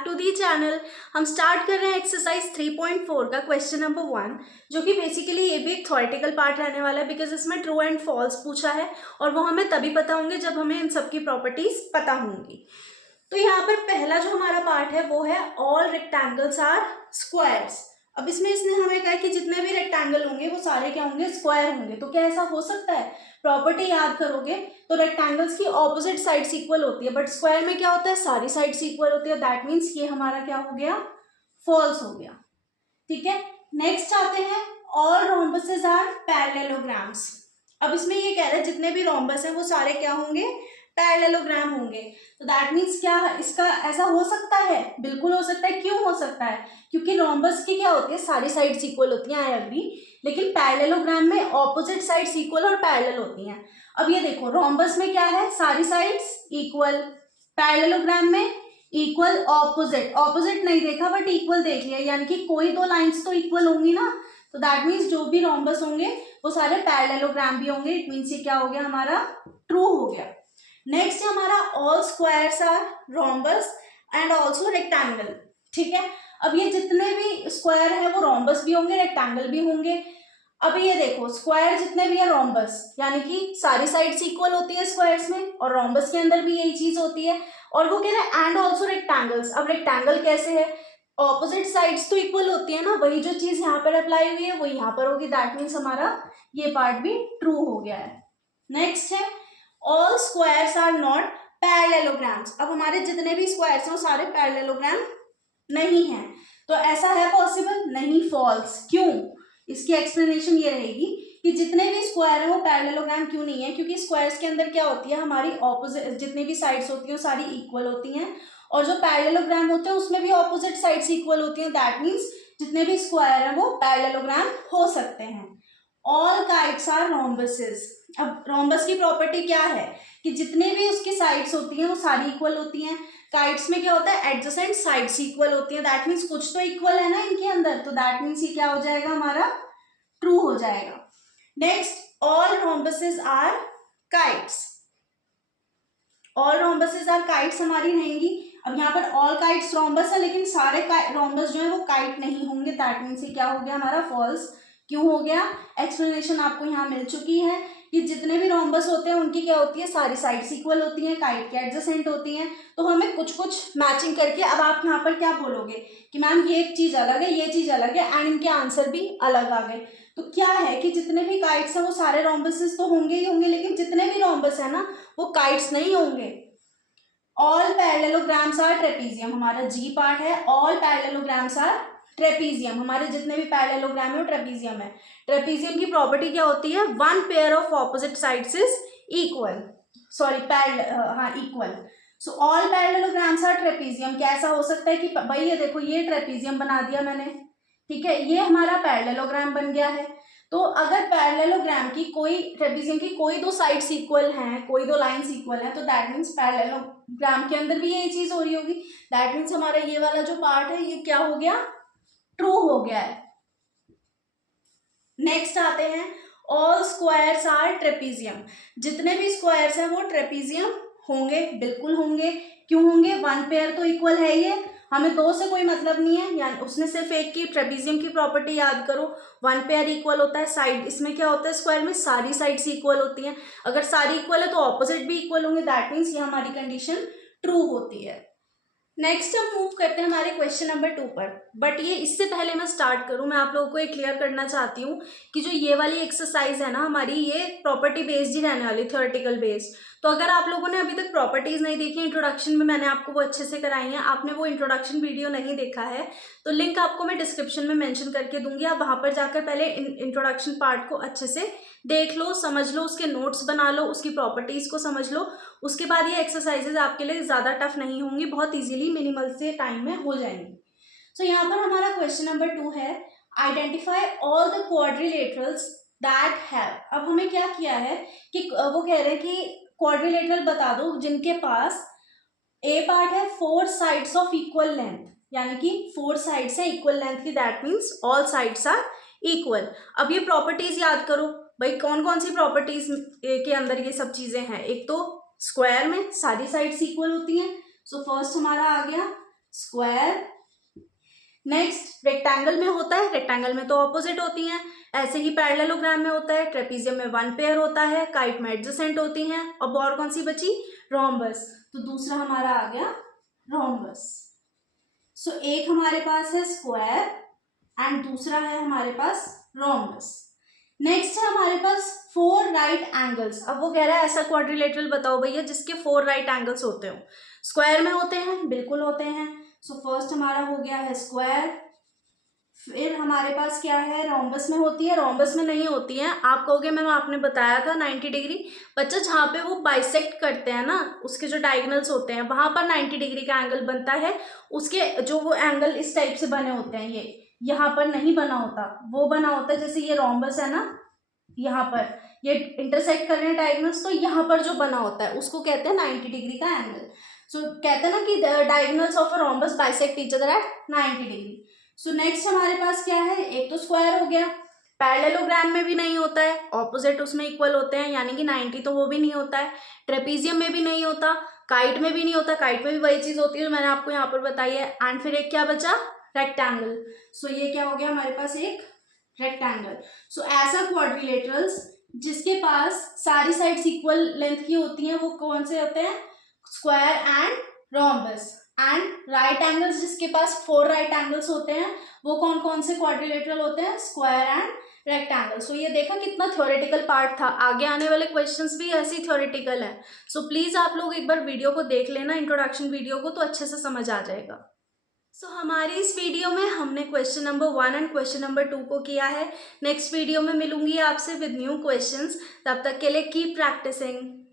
Back to the channel. हम start कर रहे हैं एक्सरसाइज 3.4 का क्वेश्चन नंबर 1, जो कि बेसिकली ये भी एक थ्योरेटिकल पार्ट रहने वाला है बिकॉज इसमें ट्रू एंड फॉल्स पूछा है और वो हमें तभी पता होंगे जब हमें इन सब की प्रॉपर्टीज पता होंगी। तो यहाँ पर पहला जो हमारा पार्ट है वो है ऑल रेक्टेंगल्स आर स्क्वायर्स। अब इसमें इसने हमें कहा कि जितने भी रेक्टेंगल होंगे वो सारे क्या होंगे, स्क्वायर होंगे। तो क्या ऐसा हो सकता है? प्रॉपर्टी याद करोगे तो रेक्टेंगल्स की ऑपोजिट साइड्स इक्वल होती है, बट स्क्वायर में क्या होता है, सारी साइड्स इक्वल होती है। दैट मीन्स ये हमारा क्या हो गया, फॉल्स हो गया। ठीक है, नेक्स्ट आते हैं ऑल रोम्बसेस आर पैरेललोग्राम्स। अब इसमें ये कह रहा है जितने भी रोम्बस हैं वो सारे क्या होंगे, पैरेललोग्राम होंगे। तो दैट मीन्स क्या इसका ऐसा हो सकता है? बिल्कुल हो सकता है। क्यों हो सकता है? क्योंकि रोम्बस की क्या होती है, सारी साइड्स इक्वल होती हैं, आई एग्री, लेकिन पैरेललोग्राम में ऑपोजिट साइड्स इक्वल और पैरेलल होती हैं। अब ये देखो, रोम्बस में क्या है, सारी साइड्स इक्वल, पैरेललोग्राम में इक्वल ऑपोजिट, ऑपोजिट नहीं देखा बट इक्वल देख लिया, यानी कि कोई दो लाइंस तो इक्वल होंगी ना। तो दैट मीन्स जो भी रोम्बस होंगे वो सारे पैरेललोग्राम भी होंगे। इट मीन्स ये क्या हो गया, हमारा ट्रू हो गया। नेक्स्ट है हमारा all squares are rhombus and also rectangle. ठीक है, अब ये जितने भी स्क्वायर है वो रोम्बस भी होंगे, रेक्टेंगल भी होंगे। अब ये देखो, स्क्वायर जितने भी है रोम्बस, यानी कि सारी साइड्स इक्वल होती है स्क्वायर्स में, और रोम्बस के अंदर भी यही चीज होती है। और वो कह रहे हैं एंड ऑल्सो रेक्टेंगल्स। अब रेक्टेंगल कैसे है, ऑपोजिट साइड्स तो इक्वल होती है ना, वही जो चीज यहाँ पर अप्लाई हुई है वो यहाँ पर होगी। दैट मीन्स हमारा ये पार्ट भी ट्रू हो गया है। नेक्स्ट है all squares are not parallelograms. अब हमारे जितने भी स्क्वायर्स हैं वो सारे पैरेललोग्राम नहीं है। तो ऐसा है पॉसिबल? नहीं, फॉल्स। क्यों? इसकी एक्सप्लेनेशन ये रहेगी कि जितने भी स्क्वायर है वो पैरेललोग्राम क्यों नहीं है, क्योंकि स्क्वायर्स के अंदर क्या होती है, हमारी ऑपोजिट जितनी भी साइड्स होती हैं वो सारी इक्वल होती हैं, और जो पैरेललोग्राम होते हैं उसमें भी ऑपोजिट साइड्स इक्वल होती हैं। दैट मीन्स जितने भी स्क्वायर है वो पैरेललोग्राम हो सकते हैं। All kites are rhombuses. अब रोम्बस की प्रॉपर्टी क्या है कि जितने भी उसकी साइड्स होती हैं वो सारी इक्वल होती हैं। काइट्स में क्या होता है, एडजेसेंट साइड्स इक्वल होती हैं। दैट मीन्स कुछ तो इक्वल है ना इनके अंदर, तो दैट मीन्स ये क्या हो जाएगा, हमारा ट्रू हो जाएगा। Next all rhombuses are kites. All rhombuses are kites हमारी रहेंगी। अब यहाँ पर ऑल काइट्स रोम्बस है, लेकिन सारे रोम्बस जो है वो काइट नहीं होंगे। दैट मीन्स ये क्या हो गया, हमारा फॉल्स। क्यों हो गया? एक्सप्लेनेशन आपको यहाँ मिल चुकी है कि जितने भी रोम्बस होते हैं उनकी क्या होती है, सारी साइड्स इक्वल होती हैं, काइट के एडजेसेंट होती हैं। तो हमें कुछ कुछ मैचिंग करके अब आप यहाँ पर क्या बोलोगे कि मैम ये एक चीज अलग है, ये चीज अलग है, एंड इनके आंसर भी अलग आ गए। तो क्या है कि जितने भी काइट्स हैं वो सारे रोम्बसेस तो होंगे ही होंगे, लेकिन जितने भी रोम्बस है ना वो काइट्स नहीं होंगे। ऑल पैरेललोग्राम्स आर ट्रेपीजियम, हमारा जी पार्ट है। ऑल पैरेललोग्राम्स आर ट्रेपीजियम, हमारे जितने भी पैरेललोग्राम है वो ट्रेपीजियम है। ट्रेपीजियम की प्रॉपर्टी क्या होती है, one pair of opposite sides is equal, sorry equal. So all parallelograms are trapezium. कैसा हो सकता है कि भाई ये देखो, ये ट्रेपीजियम बना दिया मैंने, ठीक है, ये हमारा पैरेललोग्राम बन गया है। तो अगर पैरेललोग्राम की कोई, ट्रेपीजियम की कोई दो साइड्स इक्वल हैं, कोई दो लाइंस इक्वल हैं, तो दैट मीन्स पैरेललोग्राम के अंदर भी यही चीज हो रही होगी। दैट मीन्स हमारा ये वाला जो पार्ट है ये क्या हो गया, ट्रू हो गया है। नेक्स्ट आते हैं ऑल स्क्वायर्स आर ट्रेपीजियम। जितने भी स्क्वायर्स हैं वो ट्रेपीजियम होंगे, बिल्कुल होंगे। क्यों होंगे? वन पेयर तो इक्वल है, ये हमें दो से कोई मतलब नहीं है, यानी उसने सिर्फ एक की, ट्रेपीजियम की प्रॉपर्टी याद करो, वन पेयर इक्वल होता है। साइड इसमें क्या होता है, स्क्वायर में सारी साइड्स इक्वल होती हैं। अगर सारी इक्वल है तो ऑपोजिट भी इक्वल होंगे। दैट मीन्स ये हमारी कंडीशन ट्रू होती है। नेक्स्ट हम मूव करते हैं हमारे क्वेश्चन नंबर 2 पर, बट ये इससे पहले मैं स्टार्ट करूं, मैं आप लोगों को एक क्लियर करना चाहती हूँ कि जो ये वाली एक्सरसाइज है ना हमारी, ये प्रॉपर्टी बेस्ड ही रहने वाली, थ्योरेटिकल बेस्ड। तो अगर आप लोगों ने अभी तक प्रॉपर्टीज नहीं देखी, इंट्रोडक्शन में मैंने आपको वो अच्छे से कराई है, आपने वो इंट्रोडक्शन वीडियो नहीं देखा है तो लिंक आपको मैं डिस्क्रिप्शन में मेंशन करके दूंगी। आप वहां पर जाकर पहले इंट्रोडक्शन पार्ट को अच्छे से देख लो, समझ लो, उसके नोट्स बना लो, उसकी प्रॉपर्टीज को समझ लो। उसके बाद ये एक्सरसाइजेज आपके लिए ज़्यादा टफ नहीं होंगी, बहुत इजीली मिनिमल से टाइम में हो जाएंगी। सो यहाँ पर हमारा क्वेश्चन नंबर 2 है, identify all the quadrilaterals that have. अब हमें क्या किया है कि वो कह रहे हैं कि क्वाड्रिलेटरल बता दो जिनके पास ए पार्ट है 4 साइड्स ऑफ इक्वल लेंथ, यानी कि 4 साइड्स है इक्वल लेंथ की। That means all sides are equal. अब ये प्रॉपर्टीज याद करो भाई, कौन कौन सी प्रॉपर्टीज के अंदर ये सब चीजें हैं। एक तो स्क्वायर में सारी साइड्स इक्वल होती हैं, सो फर्स्ट हमारा आ गया स्क्वायर। नेक्स्ट रेक्टेंगल में होता है, रेक्टेंगल में तो ऑपोजिट होती हैं, ऐसे ही पैरेललोग्राम में होता है, ट्रेपीजियम में वन पेयर होता है, काइट में एडजेसेंट होती हैं, और कौन सी बची, रोम्बस। तो दूसरा हमारा आ गया रोम्बस। सो एक हमारे पास है स्क्वायर एंड दूसरा है हमारे पास रोम्बस। नेक्स्ट है हमारे पास 4 राइट एंगल्स। अब वो कह रहा है ऐसा क्वाड्रिलेटरल बताओ भैया जिसके 4 राइट एंगल्स होते हो। स्क्वायर में होते हैं, बिल्कुल होते हैं। सो फर्स्ट हमारा हो गया है स्क्वायर। फिर हमारे पास क्या है, रोम्बस में होती है, रोम्बस में नहीं होती है। आप कहोगे मैम आपने बताया था 90 डिग्री, बच्चा जहाँ पे वो बाइसेक्ट करते हैं ना, उसके जो डायगोनल्स होते हैं वहां पर 90 डिग्री का एंगल बनता है। उसके जो वो एंगल इस टाइप से बने होते हैं, ये यहाँ पर नहीं बना होता, वो बना होता है जैसे ये रोम्बस है ना, यहाँ पर ये इंटरसेक्ट कर रहे हैं डायगोनल्स, तो यहाँ पर जो बना होता है उसको कहते हैं 90 डिग्री का एंगल। सो कहते हैं ना कि diagonals of a rhombus bisect each other at 90 degree. So next हमारे पास क्या है, एक तो स्क्वायर हो गया, पैरेललोग्राम में भी नहीं होता है, ऑपोजिट उसमें इक्वल होते हैं, यानी कि 90 तो वो भी नहीं होता है, ट्रेपीजियम में भी नहीं होता, काइट में भी नहीं होता, काइट में भी वही चीज होती है जो मैंने आपको यहाँ पर बताई है। एंड फिर एक क्या बचा, रेक्टेंगल। सो ये क्या हो गया हमारे पास, एक रेक्टेंगल। सो ऐसा क्वाड्रिलेटरल्स जिसके पास सारी साइड्स इक्वल लेंथ की होती हैं वो कौन से होते हैं, square and rhombus. And right angles जिसके पास 4 राइट एंगल्स होते हैं वो कौन कौन से क्वाड्रिलेटरल होते हैं, स्क्वायर एंड रेक्टेंगल। सो ये देखा कितना थ्योरेटिकल पार्ट था, आगे आने वाले क्वेश्चंस भी ऐसे ही थ्योरेटिकल है। सो प्लीज आप लोग एक बार वीडियो को देख लेना, इंट्रोडक्शन वीडियो को, तो अच्छे से समझ आ जाएगा। सो हमारी इस वीडियो में हमने question number 1 and question number 2 को किया है। नेक्स्ट वीडियो में मिलूंगी आपसे विद न्यू क्वेश्चंस। तब तक के लिए कीप प्रैक्टिसिंग।